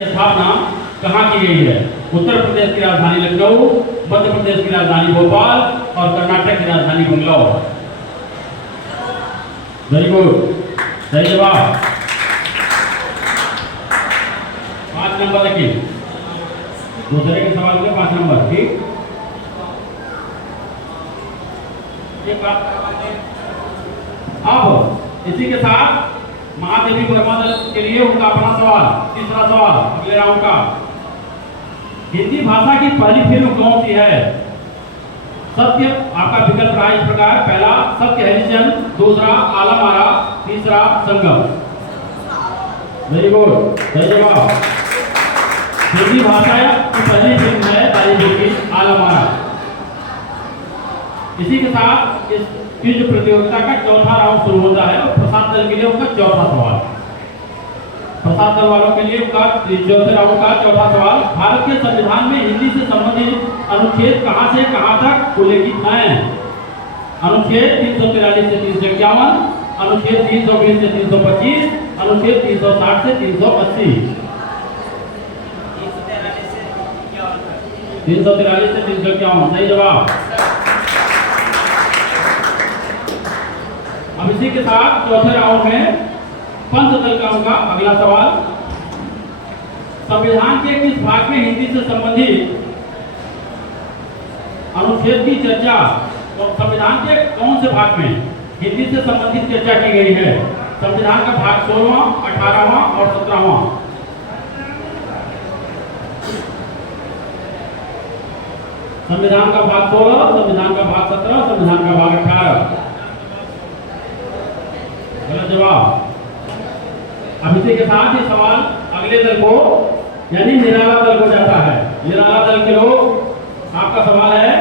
स्थापना कहाँ की गई है? उत्तर प्रदेश की राजधानी लखनऊ, मध्य प्रदेश की राजधानी भोपाल और कर्नाटक की राजधानी बंगलौर। वेरी गुड, सही जवाब। 5 नंबर लिखिए, दूसरे के सवाल के 5 नंबर। ठीक, अब इसी के साथ महादेवी वर्मा दल के लिए उनका अपना सवाल, तीसरा सवाल अगले राउंड का। हिंदी भाषा की पहली फिल्म कौन सी है? सत्य, आपका विकल्प रहा इस प्रकार, पहला सत्य हरिश्चंद्र, दूसरा आलम आरा, तीसरा संगम। वेरी गुड, सही जवाब। हिंदी भाषा की पहली फिल्म है बॉलीवुड की आलम आरा। इसी के साथ इस क्विज प्रतियोगिता का चौथा राउंड शुरू होता है और प्रसाद दल के लिए उनका चौथा सवाल। प्रसाद दल वालों के लिए उनका चौथे राउंड का चौथा सवाल, भारत के संविधान में हिंदी से संबंधित अनुच्छेद कहां से कहां तक उल्लेखित हैं? अनुच्छेद 343 से 351, अनुच्छेद 320 से 325, अनुच्छेद 360 से 380। 343 से 351 सही जवाब। अब इसी के साथ चौथे राउंड में पंच दल का उनका अगला सवाल, संविधान के किस भाग में हिंदी से संबंधित अनुच्छेद की चर्चा, और संविधान के कौन से भाग में हिंदी से संबंधित चर्चा की गई है? संविधान का भाग 16वां, 18वां और 17वां। संविधान का भाग 16, संविधान का भाग 17, संविधान का भाग 18। गलत जवाब। अब इसी के साथ ये सवाल अगले दल को यानी निराला दल को जाता है। निराला दल के लोग, आपका सवाल है,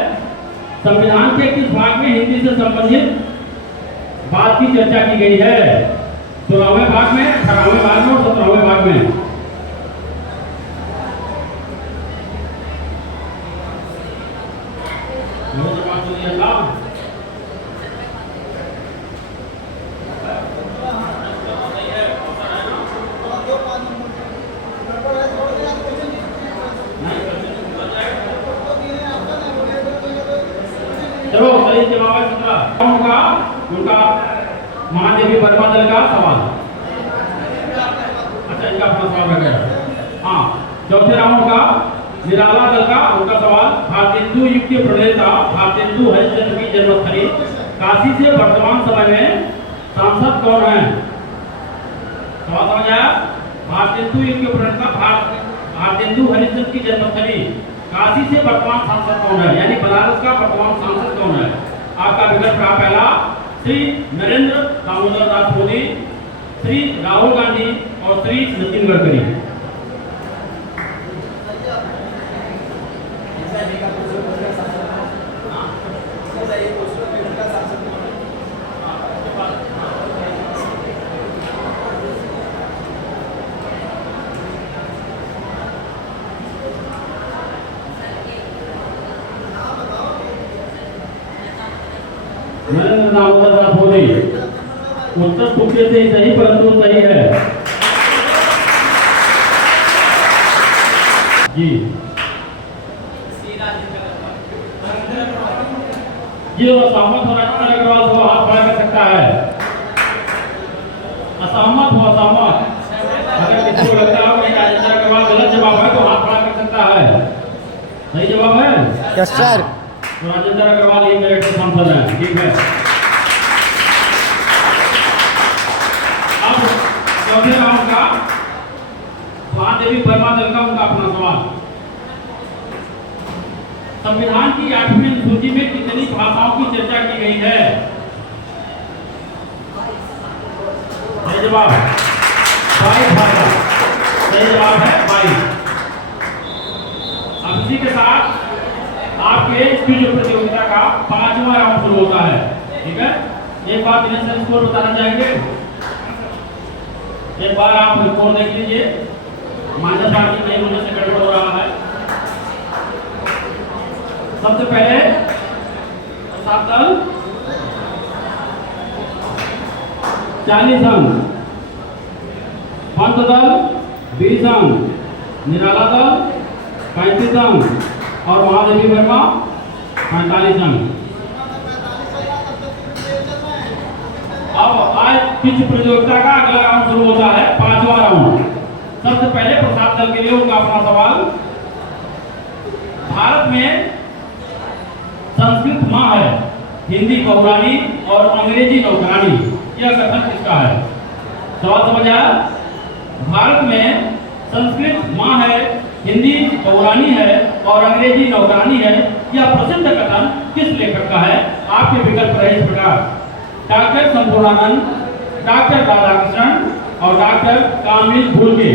संविधान के किस भाग में हिंदी से संबंधित बात की चर्चा की गई है? 16वें भाग में, 18वें भाग में और 17वें भाग में। चलो सही जवाब है 17 उनका महादेवी वर्मा दल का सवाल। अच्छा, इनका अपना सवाल रह गया। हाँ, चौथे राउंड का निराला दल का उनका सवाल, भारतेंदु युग के प्रणेता भारतेंदु हरिश्चंद्र की जन्मस्थली काशी से वर्तमान समय में सांसद कौन है? सवाल समझ आया? भारतेंदु युग के प्रणेता भारतेंदु हरिश्चंद्र की जन्मस्थली काशी से वर्तमान सांसद कौन है, यानी बनारस का वर्तमान सांसद कौन है? आपका विकल्प रहा पहला श्री नरेंद्र दामोदर दास मोदी, श्री राहुल गांधी और श्री नितिन गडकरी। नरेंद्र दामोदर दास मोदी। उत्तर तुक्के से ही सही, परंतु सही है जी। जी, असहमत हो राजेंद्र अग्रवाल तो हाथ खड़ा कर सकता है। असहमत हो, असहमत, अगर किसी को लगता है कि राजेंद्र अग्रवाल गलत जवाब है तो हाथ खड़ा कर सकता है। सही जवाब है? Yes sir. तो राजेंद्र अग्रवाल ये मेरे सांसद हैं। ठीक है, अब चौथे राउंड का महादेवी वर्मा दल का उनका अपना सवाल, संविधान की 8वीं सूची में कितनी भाषाओं की चर्चा की गई है? सही जवाब 22 भाषा। सही जवाब है 22। अब इसी के साथ आपके क्विज प्रतियोगिता का 5वां राउंड शुरू होता है। ठीक है, एक बार इनिशियल स्कोर बताना चाहेंगे? एक बार आप स्कोर देख लीजिए, माइनस मार्किंग नहीं होने से गड़बड़ हो रहा है। सबसे पहले प्रसाद दल 40 अंक, पंच दल 20 अंक, निराला दल 35 अंक और महादेवी वर्मा 45 अंक। अब आज इस प्रतियोगिता का अगला राउंड शुरू होता है, 5वां राउंड। सबसे पहले प्रसाद दल के लिए उनका अपना सवाल, भारत में संस्कृत माँ है, हिंदी बहुरानी और अंग्रेजी नौकरानी, यह कथन किसका है? सवाल समझ आया? भारत में संस्कृत माँ है, हिंदी बहुरानी है और अंग्रेजी नौकरानी है, यह प्रसिद्ध कथन किस लेखक का है? आपके विकल्प रहे इस प्रकार, डॉक्टर संपूर्णानंद, डॉक्टर राधाकृष्णन और डॉक्टर कामिल भूलके।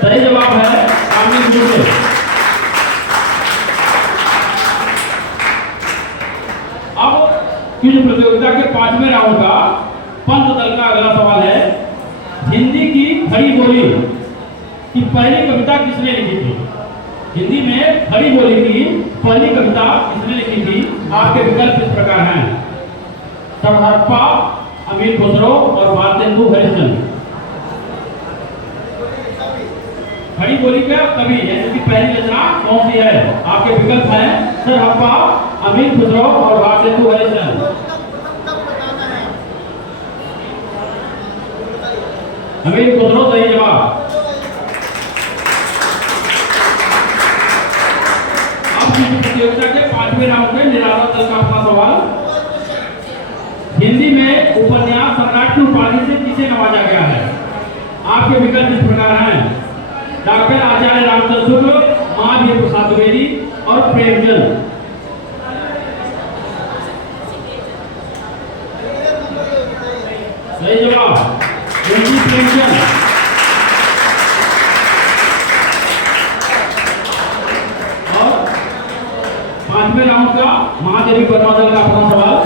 सही जवाब है कामिल भूलके। अब क्विज प्रतियोगिता के 5वें राउंड का पंच दल का अगला सवाल है, हिंदी की खड़ी बोली की पहली कविता किसने लिखी थी? हिंदी में खड़ी बोली की पहली कविता किसने लिखी थी? आपके विकल्प इस प्रकार हैं, सरहरप्पा, अमीर खुसरो और भारतेंदु हरिश्चंद्र। खड़ी बोली का कवि यानी कि पहली रचना कौन सी है? आपके विकल्प हैं, सरहरप्पा, अमीर खुसरो और भारतेंदु हरिश्चंद्र। अमीर खुसरो सही जवाब। प्रतियोगिता के 5वें राउंड में निराला दल का अपना सवाल, हिंदी में उपन्यास सम्राट की उपाधि से किसे नवाजा गया है? आपके विकल्प इस प्रकार हैं, डॉक्टर आचार्य रामचंद्र शुक्ल, महावीर प्रसाद द्विवेदी और प्रेमचंद। सही जवाब प्रेमचंद। राउंड का महादेवी वर्मा दल का अपना सवाल,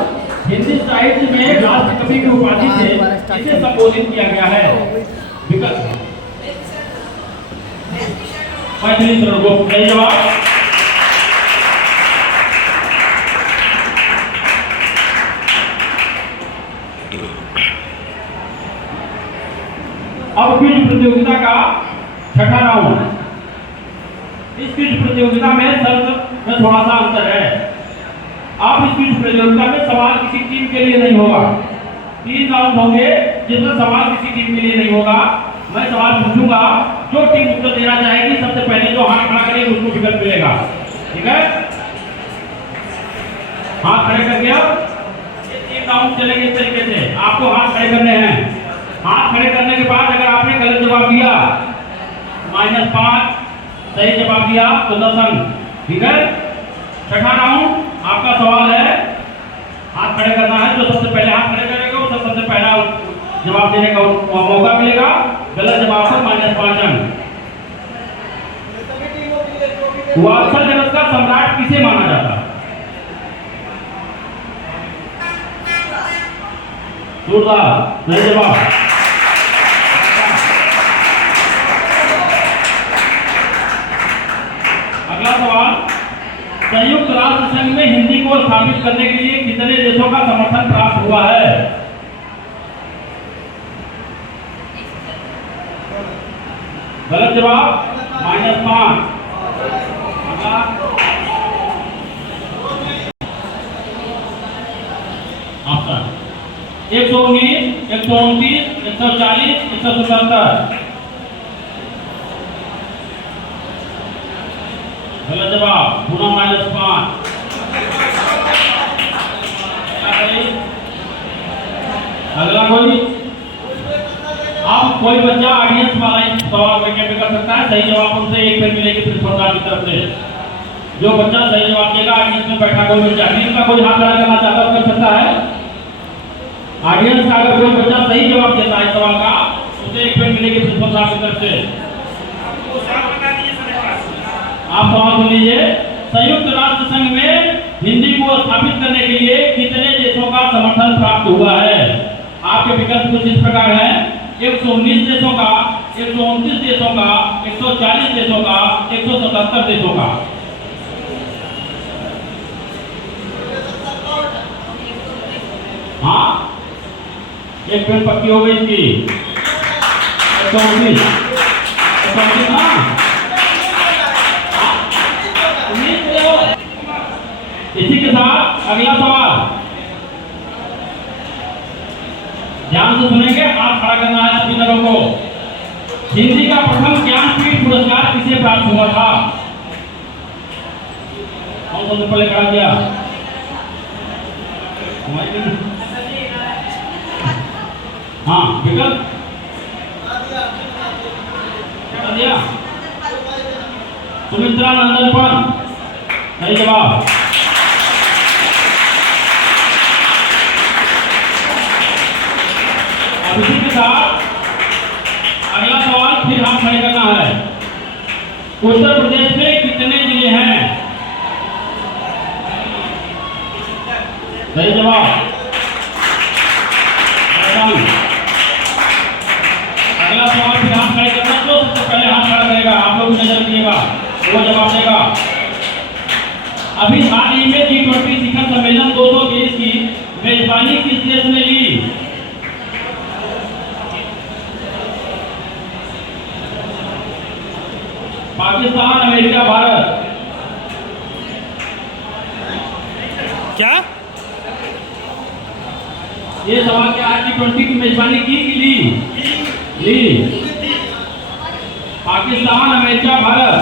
हिंदी साहित्य में राष्ट्र कवि की उपाधि से किसे संबोधित किया गया है? विकल्प सही जवाब। अब क्विज प्रतियोगिता का 6ठा राउंड। इस क्विज प्रतियोगिता में शर्त में थोड़ा सा अंतर है। आप इस क्विज प्रतियोगिता में सवाल किसी टीम के लिए नहीं होगा, 3 राउंड होंगे जिसमें सवाल किसी टीम के लिए नहीं होगा। मैं सवाल पूछूंगा, जो टीम उत्तर देना चाहेगी सबसे पहले जो हाथ खड़ा करेगी उसको विकल्प मिलेगा, ठीक है? हाथ खड़े कर दिया, ये 3 राउंड चलेंगे इस तरीके से। आपको हाथ खड़े करने हैं। हाथ खड़े करने के बाद अगर आपने गलत जवाब दिया -5, सही जवाब दिया तो 10 अंक, ठीक है? 6ठा राउंड आपका सवाल है, हाथ खड़े करना है। जो सबसे पहले हाथ खड़े करेगा उसे सबसे पहला जवाब देने का मौका मिलेगा। गलत जवाब पर -5 अंक। वात्सल जगत का सम्राट किसे माना जाता? सूरदास सही जवाब। अगला सवाल, संयुक्त राष्ट्र संघ में हिंदी को स्थापित करने के लिए कितने देशों का समर्थन प्राप्त हुआ है? गलत जवाब -5। ऑप्शन 119, 129, 140, 177। गलत जवाब पुनः -5। अगला कोई, आप कोई बच्चा ऑडियंस वाला सवाल में कर सकता है। सही जवाब उनसे 1 पेन मिलेगी प्रिंसिपल की तरफ से। जो बच्चा सही जवाब देगा, ऑडियंस में बैठा कोई बच्चा, का कोई हाथ खड़ा करना चाहता है कर सकता है। ऑडियंस का अगर कोई बच्चा सही जवाब देता है सवाल का, उसे 1 पेन मिलेगी प्रिंसिपल साहब की तरफ से। आप सवाल सुन लीजिए, संयुक्त राष्ट्र संघ में हिंदी को स्थापित करने के लिए कितने देशों का समर्थन प्राप्त हुआ है? आपके विकल्प कुछ इस प्रकार है, 119 देशों का, 129 देशों का, 140 देशों का, 177 देशों का। हाँ एक पेन पक्की हो गई इसकी। 34 हाँ, इसी के साथ अगला सवाल ध्यान से सुनेंगे। हाथ खड़ा करना है सभी दलों को। हिंदी का प्रथम ज्ञानपीठ पुरस्कार किसे प्राप्त हुआ था? कौन सबसे पहले खड़ा किया? हाँ विकल्प दिया। सुमित्रा नंदन पंत सही जवाब। अब इसी के साथ अगला सवाल फिर हम खड़े करना है। उत्तर प्रदेश में कितने जिले हैं? सही जवाब। अगला सवाल फिर हम खड़े करना, जो सबसे पहले हाथ खड़ा करेगा आप लोग नजर रखिएगा, वो जवाब देगा। अभी हाल ही में G20 शिखर सम्मेलन 220 की मेजबानी किस देश ने ली? पाकिस्तान, अमेरिका, भारत? क्या ये सवाल क्या है? G20 की मेजबानी की ली? पाकिस्तान, अमेरिका, भारत?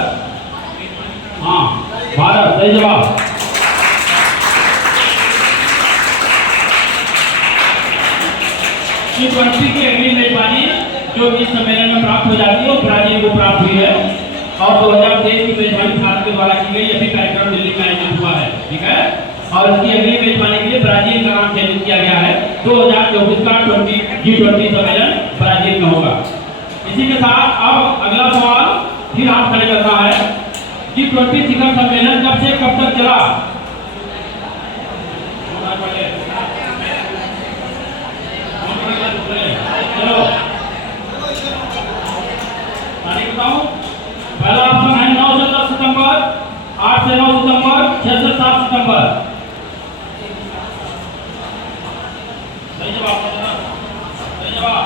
हाँ भारत सही जवाब। G20 की अगली मेजबानी जो इस सम्मेलन में प्राप्त हो जाती है वो ब्राजील को प्राप्त हुई है और 2023 की मेजबानी भारत के द्वारा की गई। अभी कार्यक्रम दिल्ली में आयोजित हुआ है, ठीक है। और इसकी अगली मेजबानी के लिए ब्राजील का नाम चयनित किया गया है। 2024 का G20 सम्मेलन ब्राजील में होगा। इसी के साथ अब अगला सवाल फिर आप खड़े करना है। G20 शिखर सम्मेलन कब से कब तक चला? चलो तारीख बताऊं। पहला ऑप्शन है 9 से 10 सितंबर, 8 से 9 सितंबर, 6 से 7 सितंबर। सही जवाब। सही जवाब।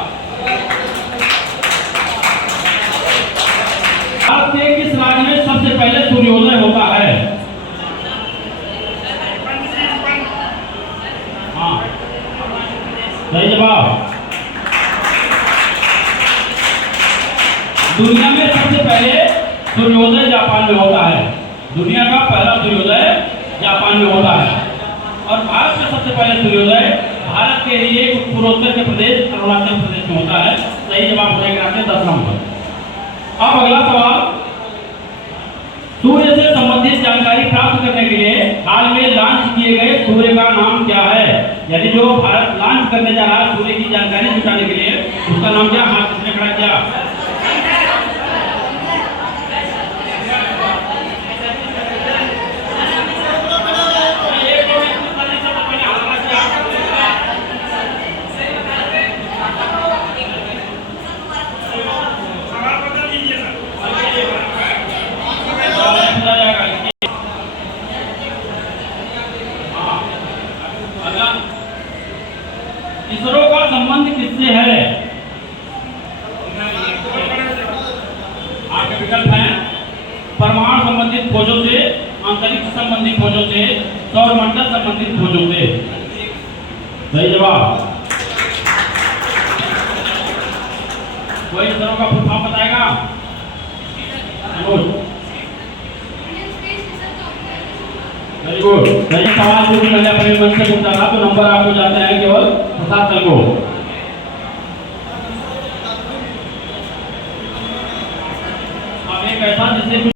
भारत के किस राज्य में सबसे पहले सूर्योदय होता है? हाँ सही जवाब। दुनिया में सबसे पहले सूर्योदय जापान में होता है। दुनिया का पहला सूर्योदय जापान में होता है। और भारत में सबसे पहले सूर्योदय भारत के लिए पूर्वोत्तर के प्रदेश अरुणाचल प्रदेश में होता है। सही जवाब हो जाएगा 10 नंबर। अब अगला सवाल, सूर्य से संबंधित जानकारी प्राप्त करने के लिए हाल में लॉन्च किए गए सूर्य का नाम क्या है? यानी जो भारत लॉन्च करने जा रहा है सूर्य की जानकारी जुटाने के लिए, उसका नाम क्या? हाथ किसने खड़ा किया? इसरो का संबंध किससे है? आपके विकल्प हैं परमाणु संबंधित खोजों से, अंतरिक्ष संबंधी खोजों से, सौरमंडल संबंधित खोजों से। सही जवाब। कोई इसरो का फुल फॉर्म बताएगा? Very good. सही सवाल जो भी मैंने अपने मन से पूछा था, तो नंबर आपको जाते हैं केवल प्रसाद सर को। अब एक ऐसा जिससे